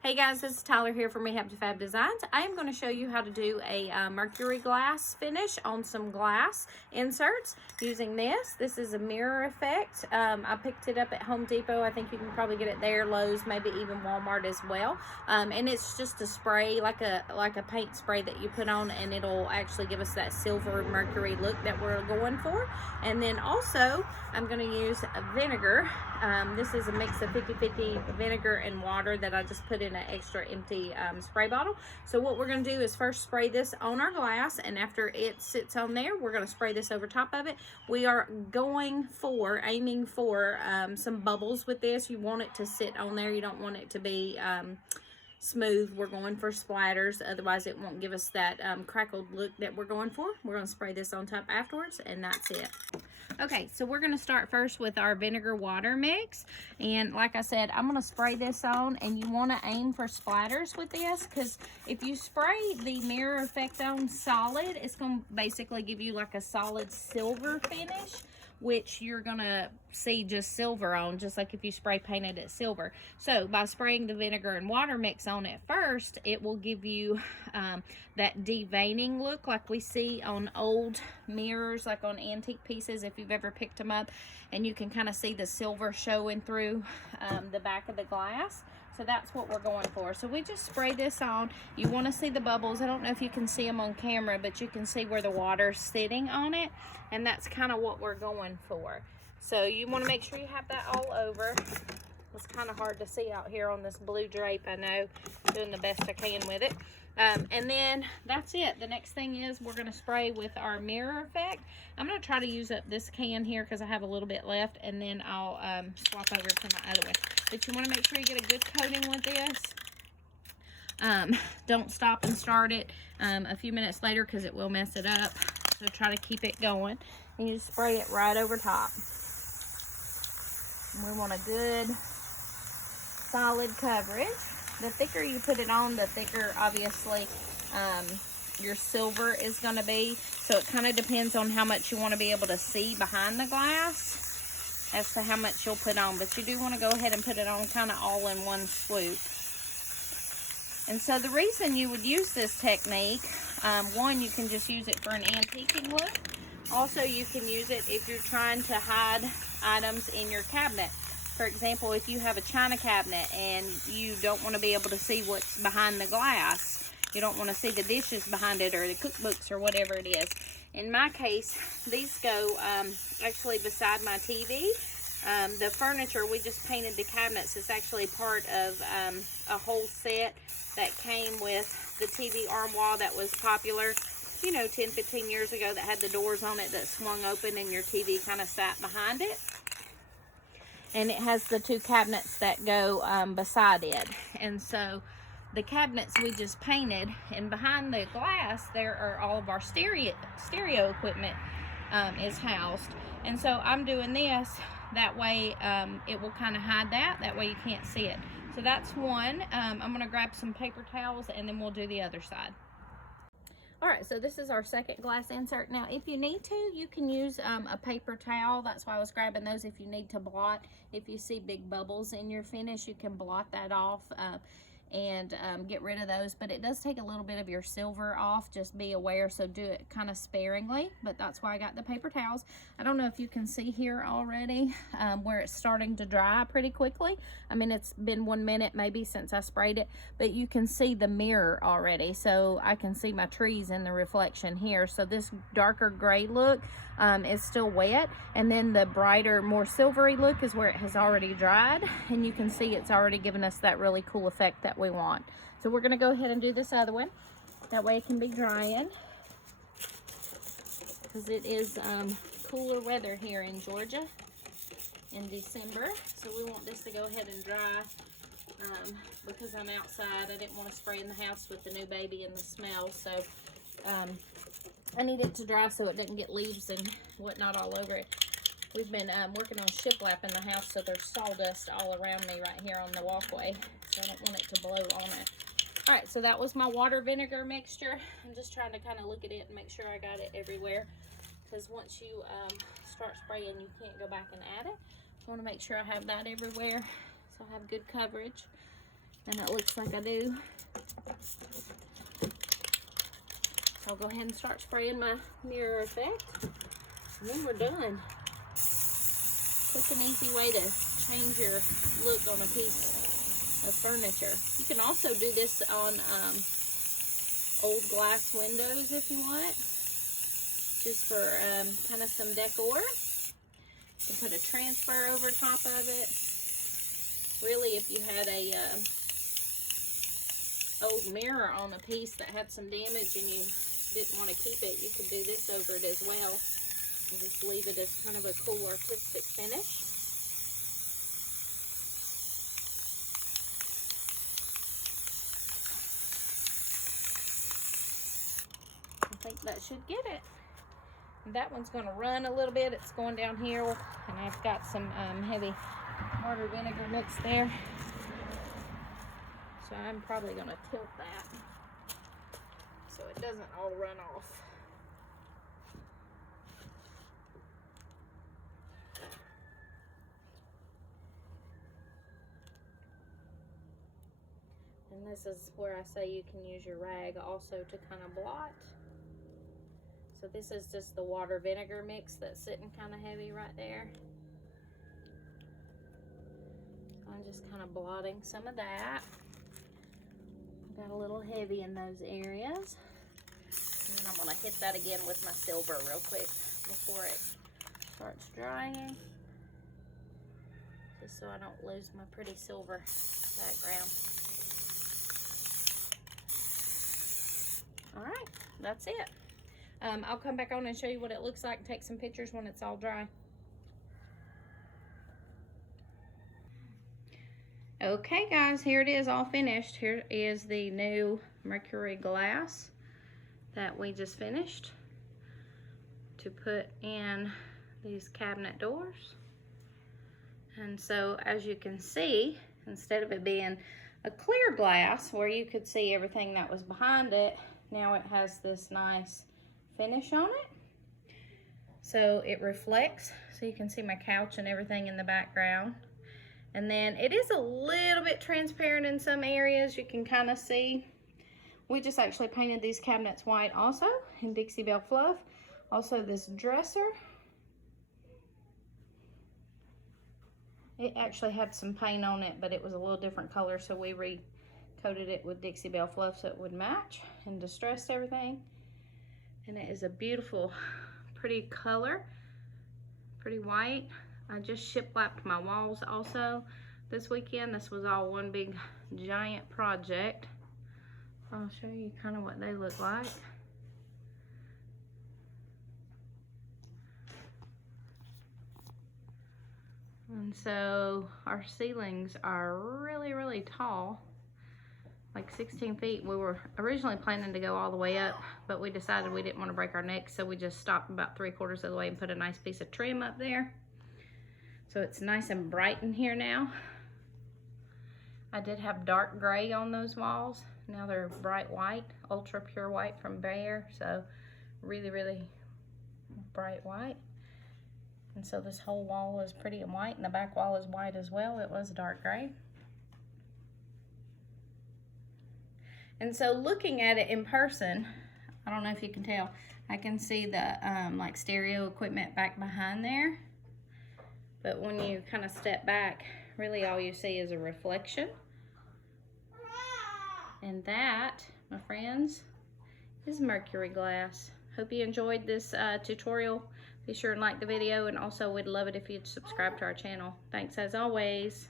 Hey guys, this is Tyler here from Rehab to Fab Designs. I am going to show you how to do a Mercury glass finish on some glass inserts using this. This is a mirror effect. I picked it up at Home Depot. I think you can probably get it there, Lowe's, maybe even Walmart as well. And it's just a spray, like a paint spray that you put on, and it'll actually give us that silver mercury look that we're going for. And then also, I'm going to use a vinegar. This is a mix of 50-50 vinegar and water that I just put in an extra empty spray bottle. So what we're going to do is first spray this on our glass, and after it sits on there, we're going to spray this over top of it. We are aiming for some bubbles with this. You want it to sit on there. You don't want it to be smooth. We're going for splatters, otherwise it won't give us that crackled look that we're going for. We're going to spray this on top afterwards, and that's it. Okay, so we're going to start first with our vinegar water mix, and like I said, I'm going to spray this on, and you want to aim for splatters with this, because if you spray the mirror effect on solid, it's going to basically give you like a solid silver finish, which you're gonna see just silver on, just like if you spray painted it silver. So by spraying the vinegar and water mix on it first, it will give you that deveining look like we see on old mirrors, like on antique pieces if you've ever picked them up, and you can kind of see the silver showing through the back of the glass. So that's what we're going for. So we just spray this on. You want to see the bubbles. I don't know if you can see them on camera, but you can see where the water's sitting on it, and that's kind of what we're going for. So you want to make sure you have that all over. It's kind of hard to see out here on this blue drape, I know. Doing the best I can with it. And then that's it. The next thing is we're going to spray with our mirror effect. I'm going to try to use up this can here because I have a little bit left, and then I'll swap over to my other one. But you want to make sure you get a good coating with this. Don't stop and start it a few minutes later because it will mess it up. So try to keep it going. And you just spray it right over top. And we want a good solid coverage. The thicker you put it on, the thicker obviously your silver is going to be. So it kind of depends on how much you want to be able to see behind the glass as to how much you'll put on. But you do want to go ahead and put it on kind of all in one swoop. And so the reason you would use this technique, one, you can just use it for an antiquing look. Also, you can use it if you're trying to hide items in your cabinet. For example, if you have a china cabinet and you don't want to be able to see what's behind the glass, you don't want to see the dishes behind it or the cookbooks or whatever it is. In my case, these go actually beside my TV. The furniture, we just painted the cabinets. It's actually part of a whole set that came with the TV arm wall that was popular, you know, 10, 15 years ago, that had the doors on it that swung open and your TV kind of sat behind it. And it has the two cabinets that go beside it. And so the cabinets we just painted, and behind the glass there are all of our stereo equipment is housed. And so I'm doing this that way it will kind of hide that way you can't see it. So that's one. I'm going to grab some paper towels and then we'll do the other side. Alright, so this is our second glass insert. Now, if you need to, you can use a paper towel. That's why I was grabbing those if you need to blot. If you see big bubbles in your finish, you can blot that off and get rid of those. But it does take a little bit of your silver off. Just be aware, so do it kind of sparingly. But that's why I got the paper towels. I don't know if you can see here already where it's starting to dry pretty quickly. I mean, it's been 1 minute maybe since I sprayed it, but you can see the mirror already. So I can see my trees in the reflection here. So this darker gray look is still wet, and then the brighter, more silvery look is where it has already dried, and you can see it's already given us that really cool effect that we want. So we're going to go ahead and do this other one. That way it can be drying, because it is cooler weather here in Georgia in December. So we want this to go ahead and dry because I'm outside. I didn't want to spray in the house with the new baby and the smell. So I need it to dry so it doesn't get leaves and whatnot all over it. We've been working on shiplap in the house, so there's sawdust all around me right here on the walkway. So I don't want it to blow on it. Alright, so that was my water vinegar mixture. I'm just trying to kind of look at it and make sure I got it everywhere. Because once you start spraying, you can't go back and add it. So I want to make sure I have that everywhere, so I have good coverage. and it looks like I do. So I'll go ahead and start spraying my mirror effect, and then we're done. Quick and easy way to change your look on a piece of furniture. You can also do this on old glass windows if you want, just for kind of some decor. You can put a transfer over top of it. Really, if you had a old mirror on a piece that had some damage and you didn't want to keep it, you could do this over it as well and just leave it as kind of a cool artistic finish. I think that should get it. And that one's going to run a little bit. It's going downhill, and I've got some heavy water vinegar mix there, so I'm probably going to tilt that so it doesn't all run off. And this is where I say you can use your rag also to kind of blot. So this is just the water vinegar mix that's sitting kind of heavy right there. So I'm just kind of blotting some of that. Got a little heavy in those areas. And then I'm going to hit that again with my silver real quick before it starts drying, just so I don't lose my pretty silver background. All right, that's it. I'll come back on and show you what it looks like, take some pictures when it's all dry. Okay guys, here it is all finished. Here is the new Mercury glass that we just finished to put in these cabinet doors. And so as you can see, instead of it being a clear glass where you could see everything that was behind it, now it has this nice finish on it. So it reflects, so you can see my couch and everything in the background. And then it is a little bit transparent in some areas, you can kind of see. We just actually painted these cabinets white also in Dixie Belle Fluff. Also this dresser, it actually had some paint on it, but it was a little different color, so we recoated it with Dixie Belle Fluff so it would match and distressed everything. And it is a beautiful, pretty color, pretty white. I just shiplapped my walls also this weekend. This was all one big giant project. I'll show you kind of what they look like. And so our ceilings are really, really tall, like 16 feet. We were originally planning to go all the way up, but we decided we didn't want to break our necks, so we just stopped about 3/4 of the way and put a nice piece of trim up there. So it's nice and bright in here now. I did have dark gray on those walls. Now they're bright white, ultra pure white from Behr. So really, really bright white. And so this whole wall is pretty and white, and the back wall is white as well. It was dark gray. And so looking at it in person, I don't know if you can tell, I can see the like stereo equipment back behind there. But when you kind of step back, really all you see is a reflection. And that, my friends, is Mercury glass. Hope you enjoyed this tutorial. Be sure and like the video, and also we'd love it if you'd subscribe to our channel. Thanks as always.